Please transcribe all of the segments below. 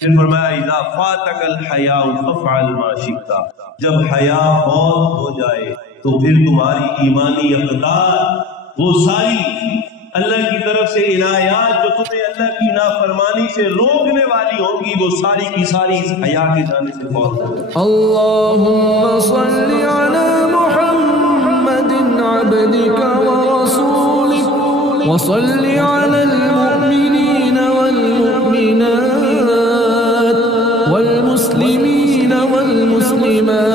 پھر فرمایا اذا فاتک الحیاء فافعل ما شئت، جب حیا فوت ہو جائے تو پھر تمہاری ایمانی اقدار، وہ ساری اللہ کی طرف سے عنایات جو تمہیں اللہ کی نافرمانی سے روکنے والی ہوں گی، وہ ساری کی ساری اس حیا کے جانے سے فوت ہو جائے۔ اللهم صل على محمد عبدك ورسولك وصل على المؤمنين والمؤمنات والمسلمين والمسلمات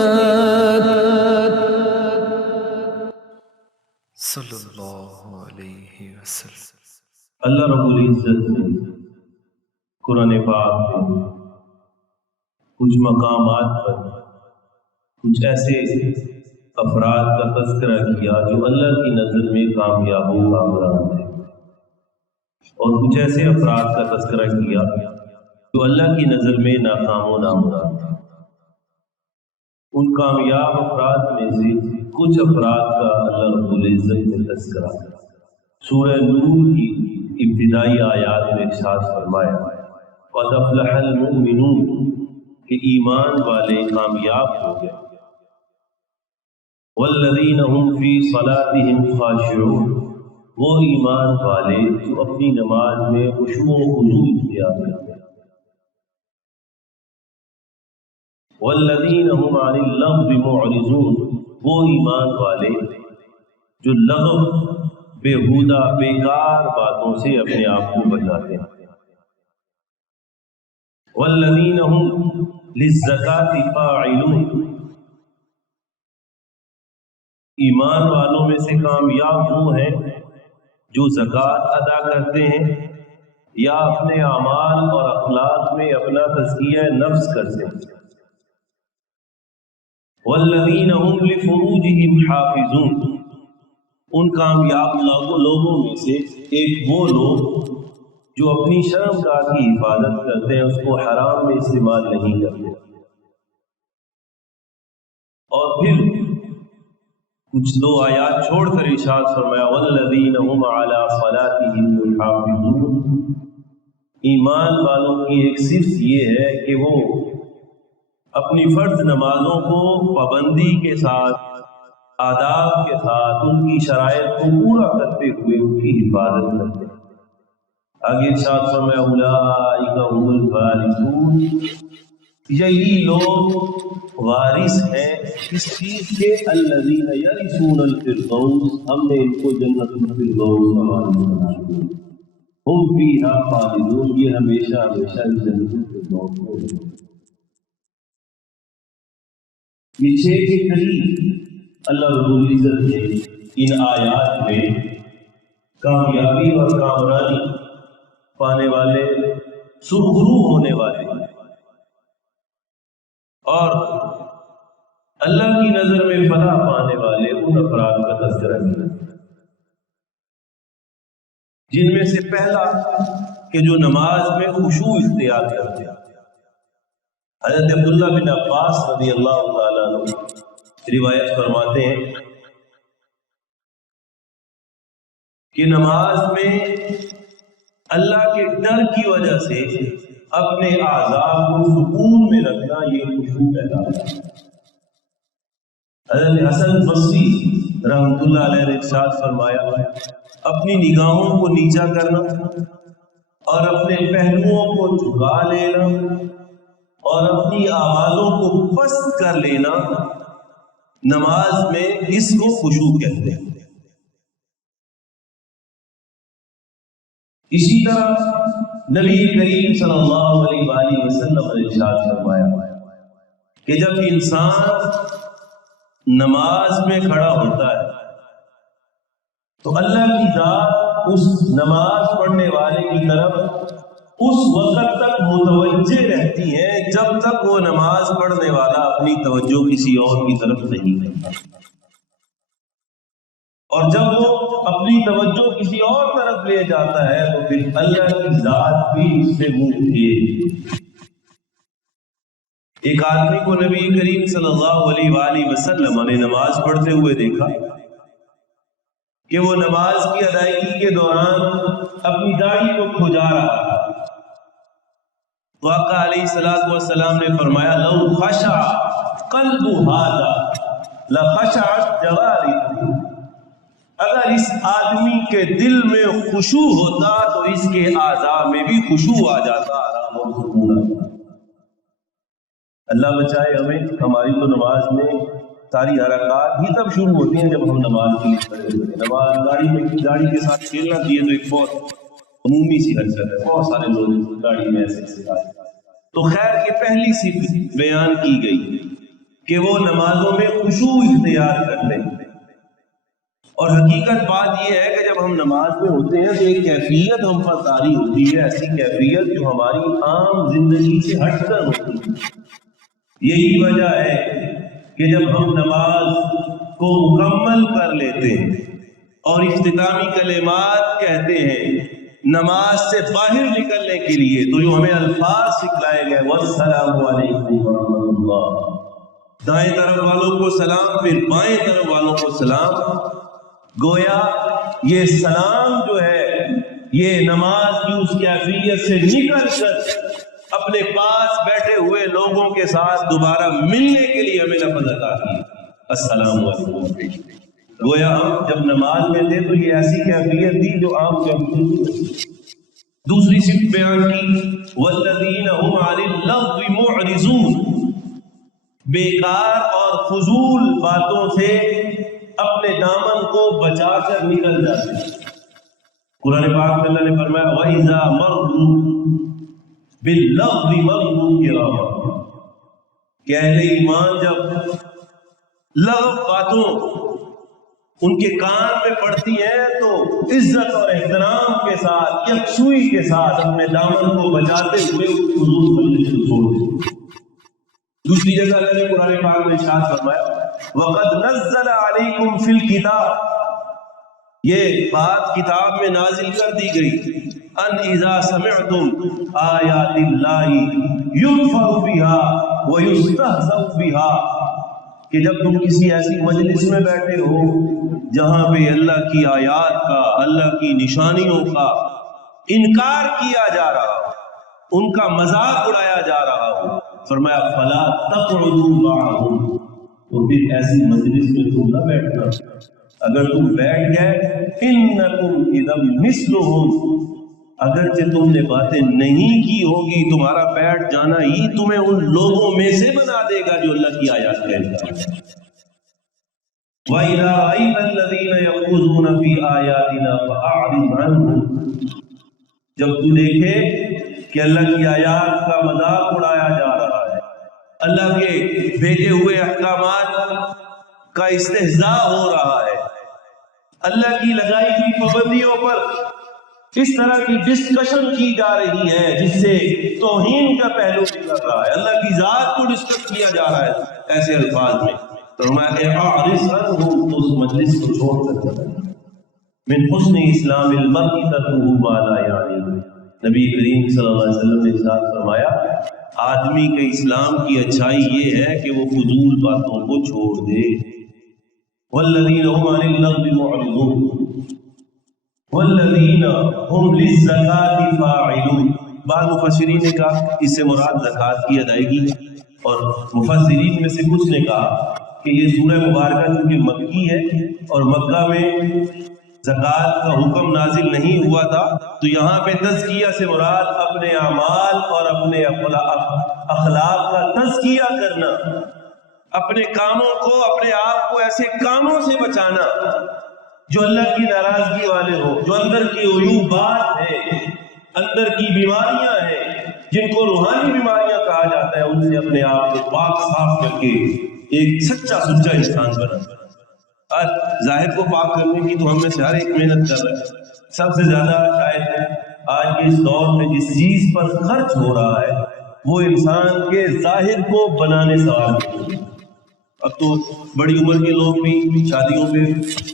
صلی اللہ علیہ وسلم۔ اللہ رب العزت نے قرآن پاک میں کچھ مقامات پر کچھ ایسے افراد کا تذکرہ کیا جو اللہ کی نظر میں کامیاب و کامران تھے، اور کچھ ایسے افراد کا تذکرہ کیا جو اللہ کی نظر میں ناکام و نامراد تھے۔ ان کامیاب افراد میں سے کچھ افراد کا اللہ رب العزت نے تذکرہ سورہ نور کی ابتدائی آیات میں ارشاد فرمایا قَدْ أَفْلَحَ الْمُؤْمِنُونَ کہ ایمان والے کامیاب ہو گئے، وَالَّذِينَ هُمْ فِي صَلَاتِهِمْ خَاشِعُونَ وہ ایمان والے جو اپنی نماز میں خشوع و خضوع اختیار کرتے ہیں، وَالَّذِينَ هُمْ عَنِ اللَّغْوِ مُعْرِضُونَ وہ ایمان والے جو لغو بےہودہ بیکار باتوں سے اپنے آپ کو بچاتے ہیں، وَالَّذِينَ هُمْ لِلزَّكَاةِ فَاعِلُونَ ایمان والوں میں سے کامیاب وہ ہیں جو زکوٰۃ ادا کرتے ہیں یا اپنے اعمال اور اخلاق میں اپنا تزکیہ نفس کرتے ہیں، وَالَّذِينَ هُمْ لِفُرُوجِهِمْ حَافِظُونَ ان کامیاب لوگوں میں سے ایک وہ لوگ جو اپنی شرمگاہ کی حفاظت کرتے ہیں، اس کو حرام میں استعمال نہیں کرتے۔ اور پھر کچھ دو آیات چھوڑ کر ارشاد فرمایا وَالَّذِينَ هُمْ عَلَىٰ صَلَاتِهِمْ يُحَافِظُونَ ایمان والوں کی ایک صفت یہ ہے کہ وہ اپنی فرض نمازوں کو پابندی کے ساتھ، آداب کے ساتھ، ان کی شرائط کو پورا کرتے ہوئے ان کی حفاظت کرتے ہیں۔ آگے ارشاد فرمایا اولئک هم الوارثون یہی لوگ وارث ہیں اس چیز کے الذین یرثون الفردوس ہم نے ان کو جنت الفردوس کا وارث بنا دیا، ہم فیہا خالدون یہ ہمیشہ ہمیشہ اس جنت الفردوس میں رہیں گے۔ یہ 6 کے قریب اللہ رب العزت نے ان آیات میں کامیابی اور کامرانی پانے والے، سرخرو ہونے والے اور اللہ کی نظر میں فلاح پانے والے ان افراد کا تذکرہ کیا، جن میں سے پہلا کہ جو نماز میں خشوع اختیار کرتے ہیں۔ حضرت عبداللہ بن عباس رضی اللہ تعالیٰ عنہ روایت فرماتے ہیں کہ نماز میں اللہ کے ڈر کی وجہ سے اپنے اعضاء کو سکون میں رکھنا یہ خشوع پیدا ہے۔ حضرت حسن بصری رحمۃ اللہ علیہ نے ارشاد فرمایا اپنی نگاہوں کو نیچا کرنا اور اپنے پہلوؤں کو جھکا لینا اور اپنی آوازوں کو پست کر لینا نماز میں اس کو خشوع کہتے ہیں۔ اسی طرح نبی کریم صلی اللہ علیہ وآلہ وسلم نے ارشاد فرمایا کہ جب انسان نماز میں کھڑا ہوتا ہے تو اللہ کی ذات اس نماز پڑھنے والے کی طرف اس وقت تک متوجہ رہتی ہے جب تک وہ نماز پڑھنے والا اپنی توجہ کسی اور کی طرف نہیں کرتا، اور جب وہ اپنی توجہ کسی اور طرف لے جاتا ہے تو پھر اللہ کی ذات بھی اس سے منہ پھیر۔ ایک آدمی کو نبی کریم صلی اللہ علیہ وآلہ وسلم نے نماز پڑھتے ہوئے دیکھا کہ وہ نماز کی ادائیگی کے دوران اپنی داڑھی کو کھجا رہا تھا۔ تو آقا علیہ الصلوۃ والسلام نے فرمایا لو خشع قلب هذا لخشعت جوارحه، اگر اس آدمی کے دل میں خشوع ہوتا تو اس کے اعضاء میں بھی خشوع آ جاتا، آرام اور سکون آ جاتا۔ اللہ بچائے ہمیں، ہماری تو نماز میں ساری حرکات ہی تب شروع ہوتی ہیں جب ہم نماز کے لیے کھڑے ہوتے ہیں۔ نماز گاڑی کے ساتھ کھیلنا چاہیے تو ایک بہت عمومی سی حرکت ہے، بہت سارے لوگ گاڑی میں ایسے تو خیر یہ پہلی صفت بیان کی گئی کہ وہ نمازوں میں خشوع اختیار کر لیں۔ اور حقیقت بات یہ ہے کہ جب ہم نماز میں ہوتے ہیں تو ایک کیفیت ہم پر طاری ہوتی ہے، ایسی کیفیت جو ہماری عام زندگی سے ہٹ کر ہوتی ہے۔ یہی وجہ ہے کہ جب ہم نماز کو مکمل کر لیتے ہیں اور اختتامی کلمات کہتے ہیں نماز سے باہر نکلنے کے لیے، تو جو ہمیں الفاظ سکھلائے گئے والسلام علیکم ورحمۃ اللہ، دائیں طرف والوں کو سلام، پھر بائیں طرف والوں کو سلام، گویا یہ سلام جو ہے یہ نماز کی اس کیفیت سے نکل کر اپنے پاس بیٹھے ہوئے لوگوں کے ساتھ دوبارہ ملنے کے لیے ہمیں لفظ عطا کی، السلام علیکم۔ گویا ہم جب نماز میں تھے تو یہ ایسی کیفیت تھی جو عام کیفیت۔ دوسری صفت بیان کی والذین هم عن اللغو معرضون، بیکار اور فضول باتوں سے اپنے دامن کو بچا کر نکل جاتے ہیں۔ قرآن پاک میں اللہ نے فرمایا وَإِذَا مَرُّوا بِاللَّغْوِ مَرُّوا كِرَامًا، کہ اہل ایمان جب لغو باتوں ان کے کان میں پڑتی ہیں تو عزت اور احترام کے ساتھ، یکسوئی کے ساتھ اپنے دامن کو بچاتے ہوئے حضور مجلس کو چھوڑ دیں۔ دوسری جگہ اللہ نے قرآن پاک میں ارشاد فرمایا وَقَدْ نَزَّلَ عَلَيْكُمْ فِي الْكِتَابِ، یہ بات کتاب میں نازل کر دی گئی، ان اذا سمعتم آیات اللہ یکفر بها ویستہزأ بها، کہ جب تم کسی ایسی مجلس میں بیٹھے ہو جہاں پہ اللہ کی آیات کا، اللہ کی نشانیوں کا انکار کیا جا رہا ہو، ان کا مذاق اڑایا جا رہا ہو، فرمایا فلا تقعدوا معهم، تو پھر ایسی مجلس میں تم نہ بیٹھنا، اگر تم بیٹھ گئے انکم اذا مثلهم، اگرچہ تم نے باتیں نہیں کی ہوگی، تمہارا بیٹھ جانا ہی تمہیں ان لوگوں میں سے بنا دے گا جو اللہ کی آیات کہتے ہیں۔ وَإِذَا رَأَيْتَ الَّذِينَ يَخُوضُونَ فِي آيَاتِنَا فَأَعْرِضْ عَنْهُمْ، جب تو دیکھے کہ اللہ کی آیات کا مذاق اڑایا جا رہا ہے، اللہ کے بھیجے ہوئے احکامات کا استہزاء ہو رہا ہے، اللہ کی لگائی ہوئی پابندیوں پر اس طرح کی ڈسکشن کی جا رہی ہے جس سے توہین کا پہلو نکل رہا ہے، اللہ کی ذات کو ڈسکس کیا جا رہا ہے ایسے الفاظ میں، تو ہمارے اعرض عنہم، اس مجلس کو چھوڑ کر چلے۔ من حسن اسلام المرء ترکہ ما لا یعنیہ، نبی کریم صلی اللہ علیہ وسلم نے ارشاد فرمایا آدمی کے اسلام کی اچھائی یہ ہے کہ وہ فضول باتوں کو چھوڑ دے۔ والذین هم عن اللغو معرضون والذین هم للزکاة فاعلون، بعض مفسرین نے کہا اس سے مراد زکوٰۃ کی ادائیگی ہے، اور مفسرین میں سے کچھ نے کہا کہ یہ سورہ مبارکہ کیونکہ مکی ہے اور مکہ میں زکوٰۃ کا حکم نازل نہیں ہوا تھا، تو یہاں پہ تزکیہ سے مراد اپنے اعمال اور اپنے اخلاق کا تزکیہ کرنا، اپنے کاموں کو، اپنے آپ کو ایسے کاموں سے بچانا جو اللہ کی ناراضگی والے ہو، جو اندر کی عیوبات ہیں، اندر کی بیماریاں ہیں، جن کو روحانی بیماریاں کہا جاتا ہے، ان سے اپنے آپ کو پاک صاف کر کے ایک سچا سچا انسان بنا۔ آج ظاہر کو پاک کرنے کی تو ہم میں سے ہر ایک محنت کر رہا ہے، سب سے زیادہ شاید آج کے اس دور میں جس چیز پر خرچ ہو رہا ہے وہ انسان کے ظاہر کو بنانے سوال ہے۔ اب تو بڑی عمر کے لوگ بھی شادیوں پہ،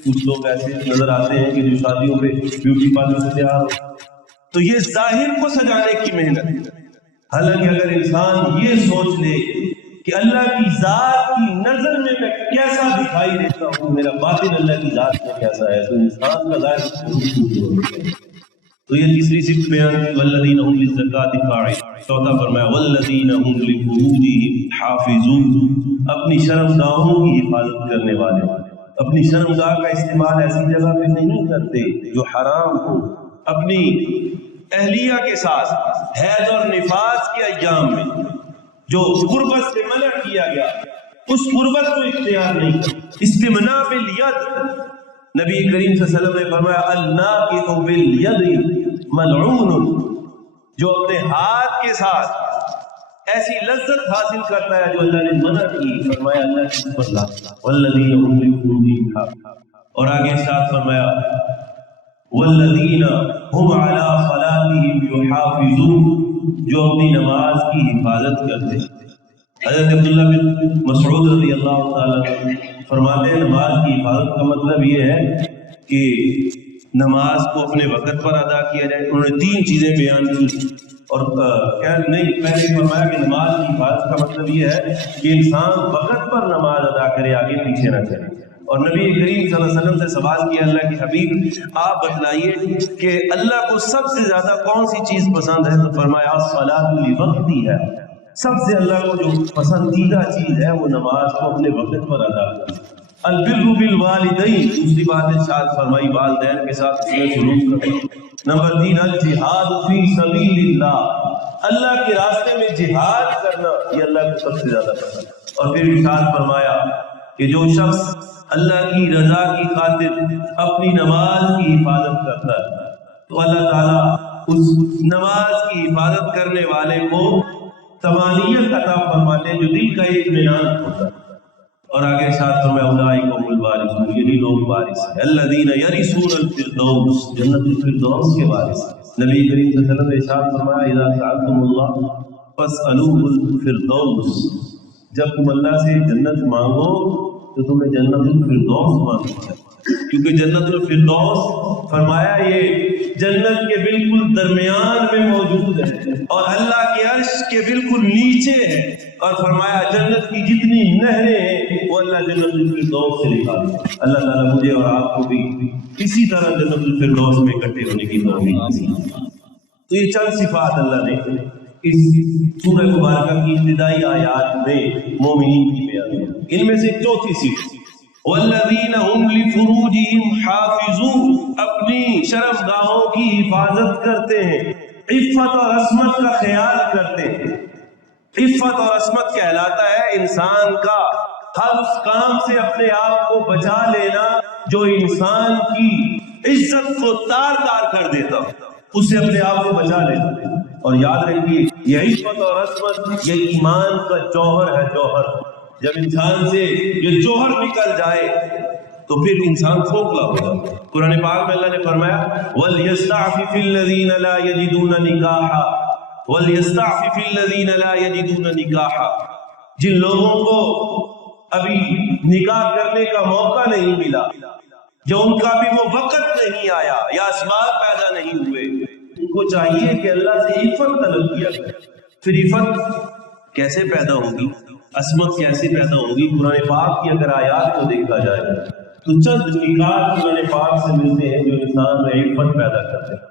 کچھ لوگ ایسے نظر آتے ہیں کہ جو شادیوں پہ بیوٹی پارلر سے تیار ہو، تو یہ ظاہر کو سجانے کی محنت ہے۔ حالانکہ اگر انسان یہ سوچ لے کہ اللہ کی ذات کی نظر میں کیسا دکھائی دیتا ہوں، میرا باطن اللہ کی ذات میں کیسا ہے، تو انسان کا ظاہر تو یہ تیسری صفت بیان کی والذین هم للزکاۃ فاعلون. چوتھا فرمایا والذین هم لفروجہم حافظون، اپنی شرمگاہوں کی حفاظت کرنے والے، اپنی شرمگاہ کا استعمال ایسی جگہ پہ نہیں کرتے جو حرام ہو. اپنی اہلیہ کے ساتھ حیض اور نفاس کے ایام میں جو قربت سے منع کیا گیا اس قربت کو اختیار نہیں. استمناء بالید، نبی کریم صلی اللہ علیہ وسلم نے فرمایا الناکح بالید ملعون، جو اپنے ہاتھ کے ساتھ ایسی لذت حاصل کرتا ہے جو اللہ نے منع کی، فرمایا اللہ کی بدلہ والذین هم لفروجہم حافظون. اور آگے ساتھ فرمایا والذین هم علی صلاتہم یحافظون، جو اپنی نماز کی حفاظت کرتے ہیں. حضرت عبداللہ بن مسعود رضی اللہ تعالیٰ فرماتے ہیں نماز کی حفاظت کا مطلب یہ ہے کہ نماز کو اپنے وقت پر ادا کیا جائے. انہوں نے 3 چیزیں بیان کی اور نہیں پہلے فرمایا کہ نماز کی حفاظت کا مطلب یہ ہے کہ انسان وقت پر نماز ادا کرے، آگے پیچھے نہ کرے. اور نبی کریم صلی اللہ علیہ وسلم سے سوال کیا اللہ کے حبیب آپ بتلائیے کہ اللہ کو سب سے زیادہ کون سی چیز پسند ہے؟ تو فرمایا الصلاۃ لوقتها، سب سے اللہ کو جو پسندیدہ چیز ہے وہ نماز کو اپنے وقت پر ادا کرنا. البر بالوالدین، دوسری بات ارشاد فرمائی والدین کے ساتھ اس میں سلوک کریں. نمبر 3 الجہاد فی سبیل اللہ، اللہ کے راستے میں جہاد کرنا یہ اللہ کو سب سے زیادہ پسند ہے. اور پھر ارشاد فرمایا کہ جو شخص اللہ کی رضا کی خاطر اپنی نماز کی حفاظت کرتا ہے تو اللہ تعالیٰ اس نماز کی حفاظت کرنے والے کو تمانیت عطا فرماتے ہیں جو دل کا اطمینان ہوتا ہے. اور آگے ساتھ میں اولئک هم الوارثون، یہی لوگ وارث ہیں الذین یرثون الفردوس، جنت الفردوس کے وارث. نبی کریم صلی اللہ علیہ وسلم نے ارشاد فرمایا اذا سألتم اللہ فاسألوه الفردوس، جب تم اللہ سے جنت مانگو تو تمہیں جنت الفردوس مانگنا چاہیے، کیونکہ جنت الفردوس فرمایا یہ جنت کے بالکل درمیان میں موجود ہے اور اللہ کے عرش کے بالکل نیچے ہے. اور فرمایا جنت کی جتنی نہریں ہیں وہ اللہ جنت الفردوس سے نکالتا. اللہ تعالیٰ مجھے اور آپ کو بھی اسی طرح جنت الفردوس میں اکٹھے ہونے کی توفیق دی. تو یہ چند صفات اللہ نے اس سورہ مبارکہ کی ابتدائی آیات میں مومنین کی بیان ہے. ان میں سے چوتھی صفت والذین هم لفروجہم حافظون، اپنی شرمگاہوں کی حفاظت کرتے ہیں، عفت اور عصمت کا خیال کرتے ہیں. عفت اور عصمت کہلاتا ہے انسان کا ہر اس کام سے اپنے آپ کو بچا لینا جو انسان کی عزت کو تار تار کر دیتا ہو، اسے اپنے آپ کو بچا لینا. اور یاد رکھیے یہ عفت اور عصمت یہ ایمان کا جوہر ہے. جوہر جب انسان سے یہ جوہر نکل جائے تو پھر انسان کھوکھلا ہو جاتا ہے. قرآن پاک میں اللہ نے فرمایا وَلْيَسْتَعْفِفِ الَّذِينَ لَا يَجِدُونَ نِكَاحًا وَلْيَسْتَعْفِفِ الَّذِينَ لَا يَجِدُونَ نِكَاحًا، جن لوگوں کو ابھی نکاح کرنے کا موقع نہیں ملا، جو ان کا بھی وہ وقت نہیں آیا یا اسباب پیدا نہیں ہوئے، ان کو چاہیے کہ اللہ سے عفت طلب کیا جائے. پھر عفت کیسے پیدا ہوگی، عصمت کیسے پیدا ہوگی؟ قرآن پاک کی اگر آیات کو دیکھا جائے تو چند نکات قرآن پاک سے ملتے ہیں جو انسان میں عفت پیدا کرتے ہیں.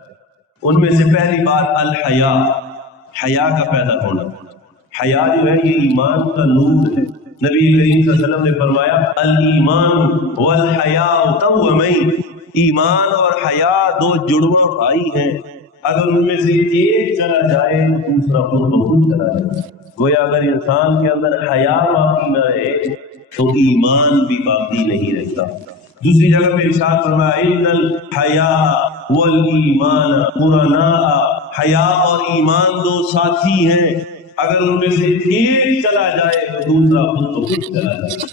ان میں سے پہلی بات الحیا، حیا کا پیدا ہونا. حیا جو ہے یہ ایمان کا نور ہے. نبی کریم صلی اللہ علیہ وسلم نے فرمایا الایمان والحیاء توأمین، ایمان اور حیا دو جڑواں بھائی ہیں، اگر ان میں سے ایک چلا جائے تو دوسرا خود بخود چلا جائے. گویا اگر انسان کے اندر حیا باقی نہ رہے تو ایمان بھی باقی نہیں رہتا. دوسری جگہ پہ ارشاد فرمایا ان الحیاء والایمان قرناء، حیا اور ایمان دو ساتھی ہیں، اگر ان میں سے ایک چلا جائے تو دوسرا خود بخود چلا جائے.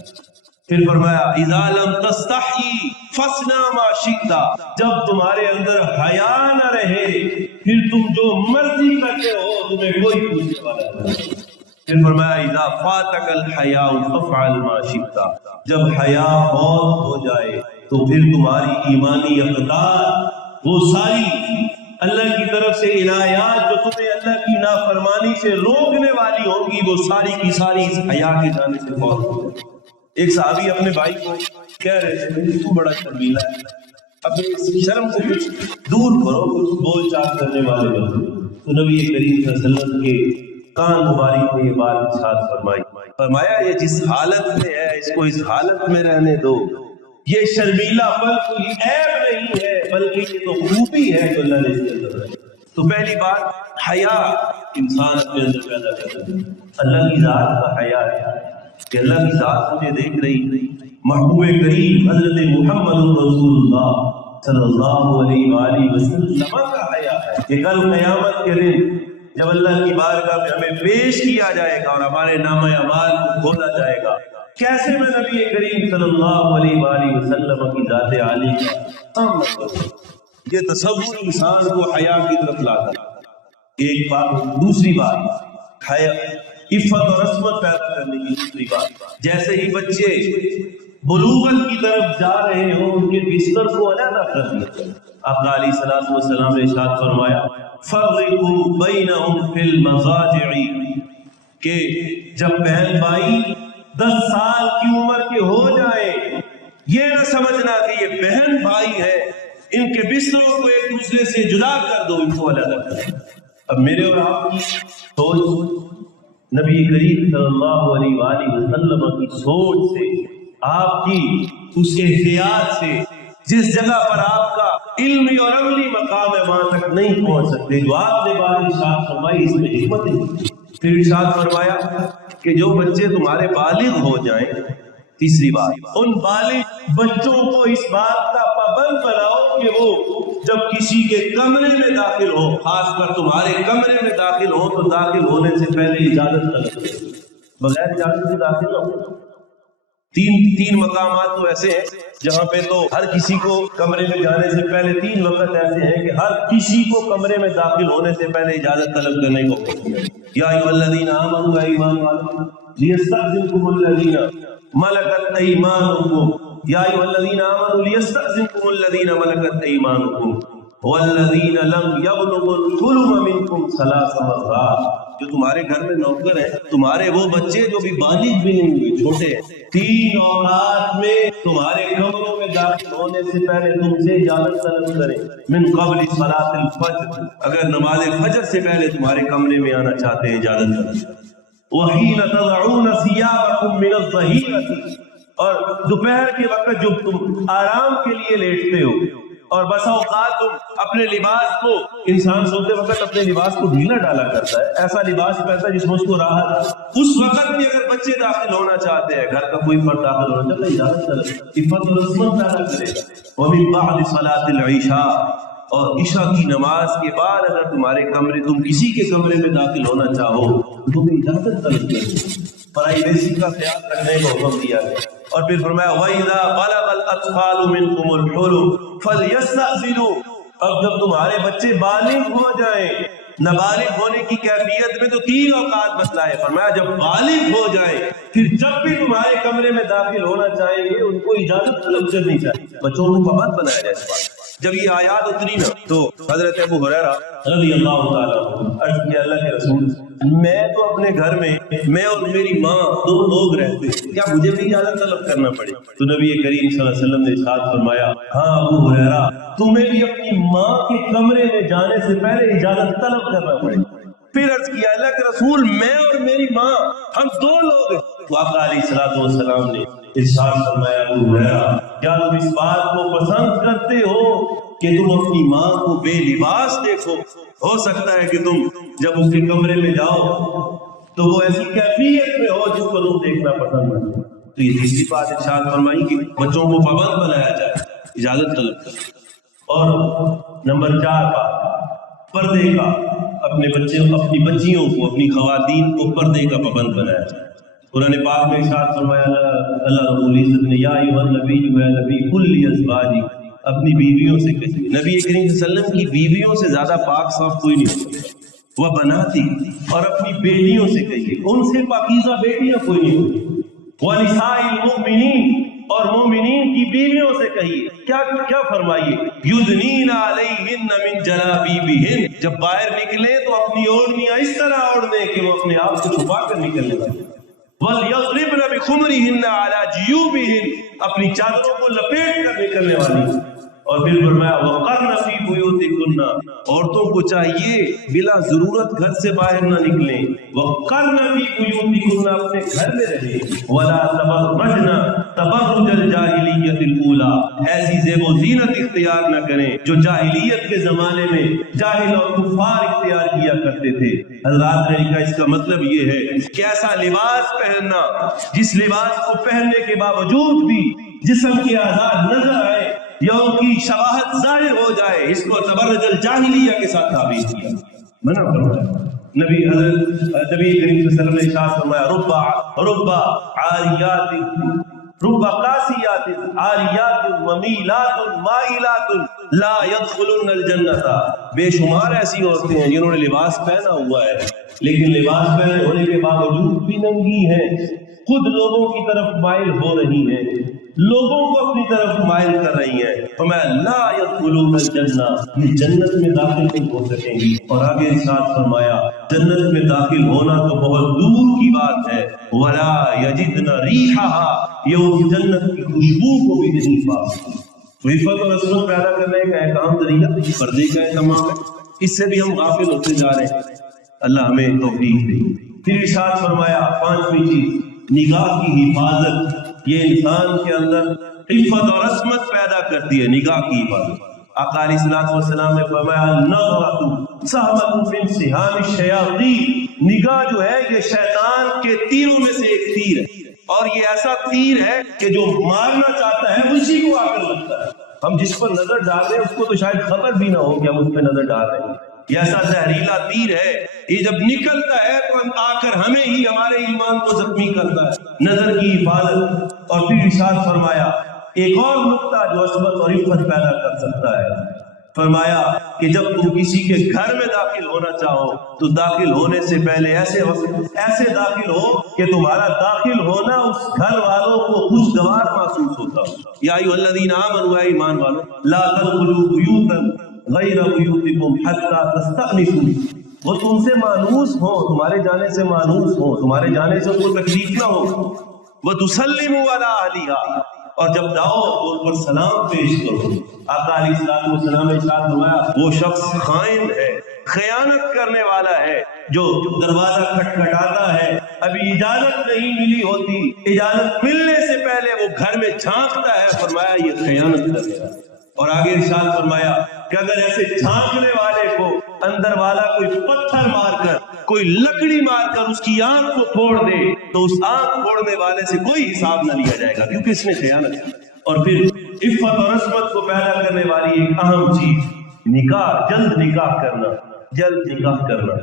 پھر فرمایا اذا لم تستحی فاصنع ما شئت، جب تمہارے اندر حیا نہ رہے پھر تم جو مرضی کرتے ہو تمہیں کوئی پوچھنے والا نہیں. پھر فرمایا اذا فاتک الحیاء فافعل ما شئت، جب حیا فوت ہو جائے تو پھر تمہاری ایمانی اقدار وہ ساری اللہ کی طرف سے عنایات جو تمہیں اللہ کی نافرمانی سے روکنے والی ہوں گی وہ ساری کی ساری اس حیا کے جانے سے فوت ہو جائے. ایک صحابی اپنے بھائی کو کہہ رہے تھے تو بڑا شرمیلا ہے، اپنے شرم کو کچھ دور کرو، کچھ بول چال کرنے والے بنو۔ تو نبی کریم صلی اللہ علیہ وسلم کے کان مبارک میں یہ بات ارشاد فرمایا یہ جس حالت میں ہے اس کو اس حالت میں رہنے دو، یہ شرمیلا پن کوئی عیب نہیں ہے بلکہ یہ تو خوبی ہے جو اللہ نے اس کے اندر ہے۔ تو پہلی بات حیا انسان اپنے اندر پیدا کرتا ہے، اللہ کی ذات کا حیا ہے کہ اللہ کی ذات مجھے دیکھ رہی، محبوب کریم حضرت محمد رسول اللہ صلی اللہ علیہ وآلہ وسلم کا حیا ہے کہ کل قیامت کے دن جب اللہ کی بارگاہ میں ہمیں پیش کیا جائے گا اور ہمارے نامہ اعمال کو کھولا جائے گا، کیسے میں نبی کریم صلی اللہ علیہ وآلہ وسلم کی ذات عالی کا سامنا کروں؟ یہ تصور انسان کو حیا کی طرف لاتا ہے، ایک بات۔ دوسری بات حیا عفت اور عصمت پیدا کرنے کی دوسری بات، جیسے ہی بچے بلوغت کی طرف جا رہے ہوں ان کے بستر کو علیحدہ کر دیا۔ آپ علیہ الصلوۃ والسلام نے ارشاد فرمایا فرقوا بینہم فی المضاجع، کہ جب بہن بھائی 10 سال کی عمر کے ہو جائیں یہ نہ سمجھنا کہ یہ بہن بھائی ہے، ان کے بستروں کو ایک دوسرے سے جدا کر دو، ان کو علیحدہ کر دو۔ اب میرے اور آپ کی سوچ نبی کریم صلی اللہ علیہ وآلہ وسلم کی سوچ سے، آپ کی اس احتیاط سے، جس جگہ پر آپ کا علمی اور عملی مقام ہے وہاں تک نہیں پہنچ سکتے۔ جو آپ نے بات ارشاد فرمائی اس میں حکمت ہے۔ پھر ارشاد فرمایا کہ جو بچے تمہارے بالغ ہو جائیں، تیسری بات ان بالغ بچوں کو اس بات کا پابند بناؤ کہ وہ جب کسی کے کمرے میں داخل ہو، خاص کر تمہارے کمرے میں داخل ہو تو داخل ہونے سے پہلے اجازت طلب کرو، بغیر اجازت سے داخل نہ ہو۔ تین مقامات تو ایسے ہیں جہاں پہ تو ہر کسی کو کمرے میں جانے سے پہلے 3 وقت ایسے ہیں کہ ہر کسی کو کمرے میں داخل ہونے سے پہلے اجازت طلب کرنے کو یا ایھا الذین آمنوا اے ایمان والو لیستأذنکم الذین ملکت ایمانکم یا ایھا الذین آمنوا لیستأذنکم الذین ملکت ایمانکم والذین لم یبلغوا الحلم منکم 3 مرات، جو تمہارے گھر میں نوکر ہیں، تمہارے وہ بچے جو بھی بالغ بھی نہیں ہوئے، چھوٹے ہیں، 3 اوقات میں تمہارے کمروں میں داخل ہونے سے پہلے تم سے اجازت طلب کریں۔ من قبل صلاۃ الفجر، اگر نماز فجر سے پہلے تمہارے کمرے میں آنا چاہتے ہیں اجازت طلب کریں۔ وحین تضعون ثیابکم من الظہیرۃ، اور دوپہر کے وقت جو تم آرام کے لیے لیٹتے ہو، اور بسا اوقات تم اپنے لباس کو، انسان سوتے وقت اپنے لباس کو ڈھیلا ڈالا کرتا ہے، ایسا لباس پہنتا ہے جس میں اس کو راحت، اس وقت بھی اگر بچے داخل ہونا چاہتے ہیں، گھر کا کوئی فرد داخل ہونا چاہتا ہے، اجازت طلب، عفت و عصمت پیدا کرے گا۔ ومن بعد صلاۃ العشاء، اور عشاء کی نماز کے بعد اگر تم کسی کے کمرے میں داخل ہونا چاہو تو تمہیں اجازت طلب کرے، پرائیویسی کا خیال رکھنے کو حکم دیا گیا۔ اور پھر فرمایا وَإِذَا بَلَغَ الْأَطْفَالُ مِنْكُمُ الْحُلُمَ فَلْيَسْتَأْذِنُوا، اب جب تمہارے بچے بالغ ہو جائیں، نابالغ ہونے کی کیفیت میں تو 3 اوقات بتلائے، فرمایا جب بالغ ہو جائیں پھر جب بھی تمہارے کمرے میں داخل ہونا چاہیں گے ان کو اجازت طلب کرنی چاہیے، بچوں کو پابند بنایا جائے۔ جب یہ آیات اتری نا تو حضرت ابو ہریرہ رضی اللہ تعالیٰ عرض کیا اللہ کے رسول میں تو اپنے گھر میں میں اور میری ماں 2 لوگ رہتے ہیں، کیا مجھے بھی اجازت طلب کرنا پڑے؟ تو نبی کریم صلی اللہ علیہ وسلم نے ارشاد فرمایا ہاں ابو ہریرہ تمہیں بھی اپنی ماں کے کمرے میں جانے سے پہلے اجازت طلب کرنا پڑے۔ پھر عرض کیا اللہ کے رسول میں اور میری ماں ہم 2 لوگ ہیں، تو آقا علیہ الصلوۃ والسلام نے ارشاد فرمایا ابو ہریرہ کیا تم اس بات کو پسند کرتے ہو کہ تم اپنی ماں کو بے لباس دیکھو؟ ہو سکتا ہے کہ تم جب اس کے کمرے میں جاؤ تو وہ ایسی کیفیت میں ہو جس کو تم دیکھنا پسند کرو۔ تو یہ تیسری بات ارشاد فرمائی کہ بچوں کو پابند بنایا جائے، اجازت طلب کرے۔ اور نمبر 4 بات پردے کا، اپنے بچوں اپنی بچیوں کو، اپنی خواتین کو پردے کا پابند بنایا جائے۔ قرآن پاک میں ارشاد فرمایا اللہ رب العزت نے یا ایھا النبی اے نبی قل لازواجک، اپنی بیویوں سے کہیے، نبی کریم صلی اللہ علیہ وسلم کی بیویوں سے زیادہ پاک صاف کوئی نہیں ہوتا، وہ بناتی، اور اپنی بیٹیوں سے کہیے، ان سے پاکیزہ بیٹیاں کوئی نہیں ہوتی، ونساء المؤمنین، اور مومنین کی بیویوں سے کہیے، کیا فرمائیے یدنین علیہن من جلابیبہن، جب باہر نکلیں تو اپنی اوڑھنیاں اس طرح اوڑھ دیں کہ وہ اپنے آپ کو چھپا کر نکلنے لگے، وَلْيَضْرِبْنَ بِخُمُرِهِنَّ عَلَى جِيُوبِهِنَّ، اپنی چادروں کو لپیٹ کر نکلنے والی، اور پھر فرمایا وقرن فی بیوتکن، عورتوں کو چاہیے بلا ضرورت گھر سے باہر نہ نکلیں، وقرن فی بیوتکن، اپنے گھر میں رہیں، ولا تبرجن تبرج الجاہلیت الاولی، ایسی زیب و زینت اختیار نہ کریں جو جاہلیت کے زمانے میں جاہل اور کفار اختیار کیا کرتے تھے۔ حضرات نے کہا اس کا مطلب یہ ہے کہ ایسا لباس پہننا جس لباس کو پہننے کے باوجود بھی جسم کے اعضاء نظر آئے یا ان کی شباہت ظاہر ہو جائے، اس کو تبرج الجاہلیہ کے ساتھ تعبیر کیا، منع فرمایا۔ نبی کریم صلی اللہ علیہ وسلم نے ارشاد فرمایا رب عاریات رب قاسیات عاریات ومیلات مائلات لا يدخلن الجنۃ، بے شمار ایسی عورتیں ہیں جنہوں نے لباس پہنا ہوا ہے لیکن لباس پہنے ہونے کے باوجود بھی ننگی ہیں، خود لوگوں کی طرف مائل ہو رہی ہیں، لوگوں کو اپنی طرف مائل کر رہی ہیں، فرمایا لا يدخلون الجنہ، یہ جنت میں داخل نہیں ہو سکیں گی۔ اور آگے ارشاد فرمایا جنت میں داخل ہونا تو بہت دور کی بات ہے، ولا یجدن ریحھا، یہ اس جنت کی خوشبو کو بھی نہیں پا سکتے۔ عفت اور عصمت پیدا کرنے کا ایک اہم طریقہ پردے کا اہتمام ہے، اس سے بھی ہم غافل ہوتے جا رہے ہیں، اللہ ہمیں توفیق دے۔ پھر ارشاد فرمایا پانچویں چیز نگاہ کی حفاظت، یہ انسان کے اندر عفت اور عصمت پیدا کرتی ہے، نگاہ کی حفاظت۔ آقا علیہ الصلوۃ والسلام نے فرمایا النظرۃ سہمۃ من سہام الشیاطین، نگاہ جو ہے یہ شیطان کے تیروں میں سے ایک تیر ہے، اور یہ ایسا تیر ہے کہ جو مارنا چاہتا ہے اسی کو آ کر لگتا ہے۔ ہم جس پر نظر ڈال رہے ہیں اس کو تو شاید خبر بھی نہ ہو کہ ہم اس پہ نظر ڈال رہے ہیں، یہ ایسا زہریلا تیر ہے، یہ جب نکلتا ہے تو آ کر ہمیں ہی ہمارے ایمان کو زخمی کرتا ہے۔ نظر کی حفاظت۔ اور پھر ارشاد فرمایا ایک اور نقطہ جو عصمت اور عفت پیدا کر سکتا ہے، فرمایا کہ جب تم کسی کے گھر میں داخل ہونا چاہو تو داخل ہونے سے پہلے ایسے داخل ہو کہ تمہارا داخل ہونا اس گھر والوں کو خوشگوار محسوس ہوتا ہو۔ یا ایھا الذین آمنوا، اے ایمان والو، لا تدخلوا بیوتا غیر بیوتکم حتی تستأنسوا، وہ تم سے مانوس ہو، تمہارے جانے سے مانوس ہو، تمہارے جانے سے کوئی تکلیف نہ ہو، وتسلموا علی اہلھا، اور جب جاؤ تو ان پر سلام پیش کرو۔ آقا علیہ الصلوۃ والسلام نے ارشاد فرمایا وہ شخص خائن ہے، خیانت کرنے والا ہے جو دروازہ کھٹکھٹاتا ہے، ابھی اجازت نہیں ملی ہوتی، اجازت ملنے سے پہلے وہ گھر میں جھانکتا ہے، فرمایا یہ خیانت کرتا ہے۔ اور آگے ارشاد فرمایا کہ اگر ایسے جھانکنے والے کو اندر والا کوئی پتھر مار کر، کوئی لکڑی مار کر اس کی آنکھ کو پھوڑ دے تو اس آنکھ پھوڑنے والے سے کوئی حساب نہ لیا جائے گا، کیونکہ اس نے خیانت کی۔ اور پھر عفت اور عصمت کو پیدا کرنے والی ایک اہم چیز نکاح، جلد نکاح کرنا، جلد نکاح کرنا۔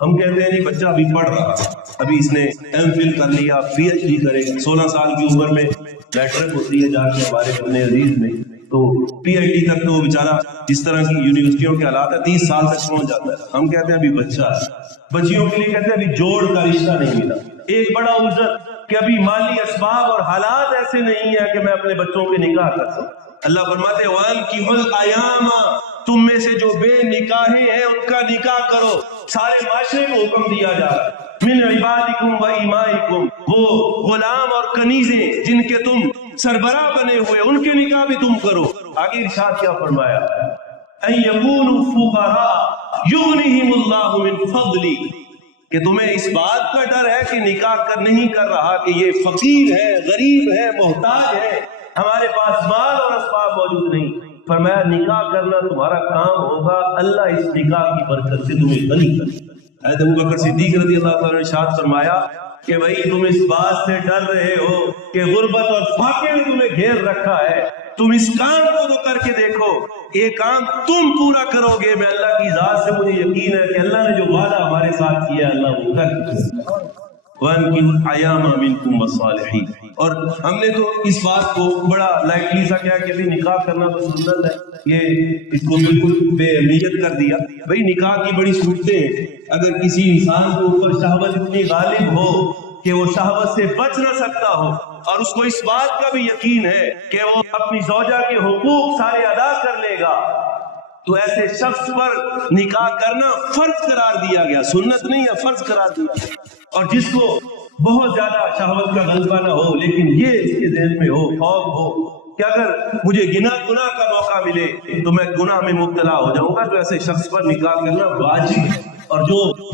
ہم کہتے ہیں نہیں بچہ ابھی پڑھ رہا، ابھی اس نے ایم فل کر لیا، پی ایچ ڈی کرے گا، 16 سال کی عمر میں میٹرک ہوتی ہے جا کے ہمارے اپنے عزیز میں، تو پی ایچ ڈی تک تو وہ بیچارہ جس طرح کی یونیورسٹیوں کے حالات ہے 30 سال تک پہنچ جاتا ہے۔ ہم کہتے ہیں ابھی بچہ ہے، بچیوں کے لیے کہتے ہیں ابھی جوڑ کا رشتہ نہیں ملا۔ ایک بڑا عذر کہ ابھی مالی اسباب اور حالات ایسے نہیں ہیں کہ میں اپنے بچوں کے نکاح کر سکوں۔ اللہ فرماتے ہیں وَأَنكِحُوا الْأَيَامَ، تم میں سے جو بے نکاحیں ہیں ان کا نکاح کرو۔ سارے معاشرے کو حکم دیا جا رہا ہے من عبادکم و ایمائکم، وہ غلام اور کنیزیں جن کے تم سربراہ بنے ہوئے ان کے نکاح بھی تم کرو۔ آگے ارشاد کیا فرمایا ان یکونوا فقراء یغنیہم اللہ من فضلہ، کہ تمہیں اس بات کا ڈر ہے کہ نکاح نہیں کر رہا کہ یہ فقیر ہے، غریب ہے، محتاج ہے، ہمارے پاس مال اور اسباب موجود نہیں۔ فرمایا نکاح کرنا تمہارا کام ہوگا، اللہ اس نکاح کی برکت سے تمہیں غنی کرے۔ حضرت ابوبکر صدیق رضی اللہ تعالیٰ نے ارشاد فرمایا کہ بھائی تم اس بات سے ڈر رہے ہو کہ غربت اور فاقے نے تمہیں گھیر رکھا ہے، تم اس کام کو تو کر کے دیکھو، یہ کام تم پورا کرو گے، میں اللہ کی ذات سے مجھے یقین ہے کہ اللہ نے جو وعدہ ہمارے ساتھ کیا اللہ وہ کر دے۔ وَأَنكِحُوا الْأَيَامَ مِنكُمْ وَالصَّالِحِينَ، اور ہم نے تو اس بات کو بڑا لائٹلی سا کیا کہ نکاح کرنا تو سنت ہے، یہ اس کو بالکل بے اہمیت کر دیا۔ بھئی نکاح کی بڑی صورتیں ہیں، اگر کسی انسان کے اوپر شہوت اتنی غالب ہو کہ وہ شہوت سے بچ نہ سکتا ہو اور اس کو اس بات کا بھی یقین ہے کہ وہ اپنی زوجہ کے حقوق سارے ادا کر لے گا، تو ایسے شخص پر نکاح کرنا فرض قرار دیا گیا، سنت نہیں ہے، فرض قرار دیا گیا۔ اور جس کو بہت زیادہ شہوت کا غلبہ نہ ہو لیکن یہ اس کے ذہن میں ہو، خوف ہو کہ اگر مجھے گناہ کا موقع ملے تو میں گناہ میں مبتلا ہو جاؤں گا، تو ایسے شخص پر نکاح کرنا واجب ہے۔ اور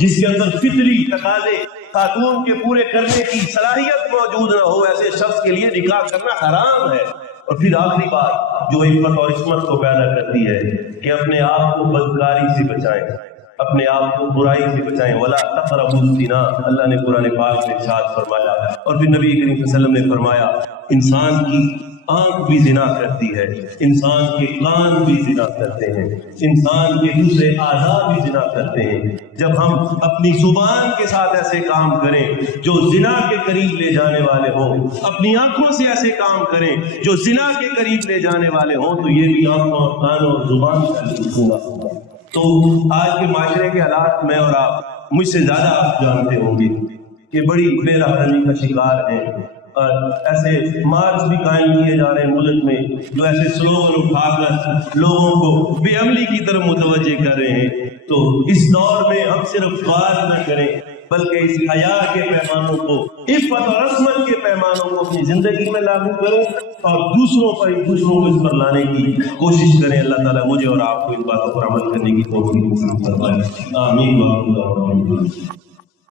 جس کے اندر فطری تقاضے خاتون کے پورے کرنے کی صلاحیت موجود نہ ہو، ایسے شخص کے لیے نکاح کرنا حرام ہے۔ اور پھر آخری بات جو عفت اور عصمت کو پیدا کرتی ہے کہ اپنے آپ کو بدکاری سے بچائیں، اپنے آپ کو برائی سے بچائیں۔ وَلَا تَقْرَبُوا الزِّنَا، اللہ نے قرآن پاک میں ارشاد فرمایا۔ اور پھر نبی کریم صلی اللہ علیہ وسلم نے فرمایا انسان کی آنکھ بھی زنا کرتی ہے، انسان کے کان بھی زنا کرتے ہیں، انسان کے دوسرے اعضاء بھی زنا کرتے ہیں۔ جب ہم اپنی زبان کے ساتھ ایسے کام کریں جو زنا کے قریب لے جانے والے ہوں، اپنی آنکھوں سے ایسے کام کریں جو زنا کے قریب لے جانے والے ہوں، تو یہ بھی آنکھوں اور کانوں اور زبان کا ہوگا۔ تو آج کے معاشرے کے حالات میں اور آپ مجھ سے زیادہ آپ جانتے ہوں گے کہ بڑی بے رحمی کا شکار ہیں، اور ایسے مارچ بھی قائم کیے جا رہے ہیں ملک میں جو ایسے سلوگن اٹھا کر لوگوں کو بے عملی کی طرف متوجہ کر رہے ہیں۔ تو اس دور میں ہم صرف بات نہ کریں بلکہ اس حیا کے پیمانوں کو، عفت اور عصمت کے پیمانوں کو اپنی زندگی میں لاگو کریں اور دوسروں کو اس پر لانے کی کوشش کریں۔ اللہ تعالیٰ مجھے اور آپ کو اس باتوں پر عمل کرنے کی توفیق عطا فرمائے۔ آمین۔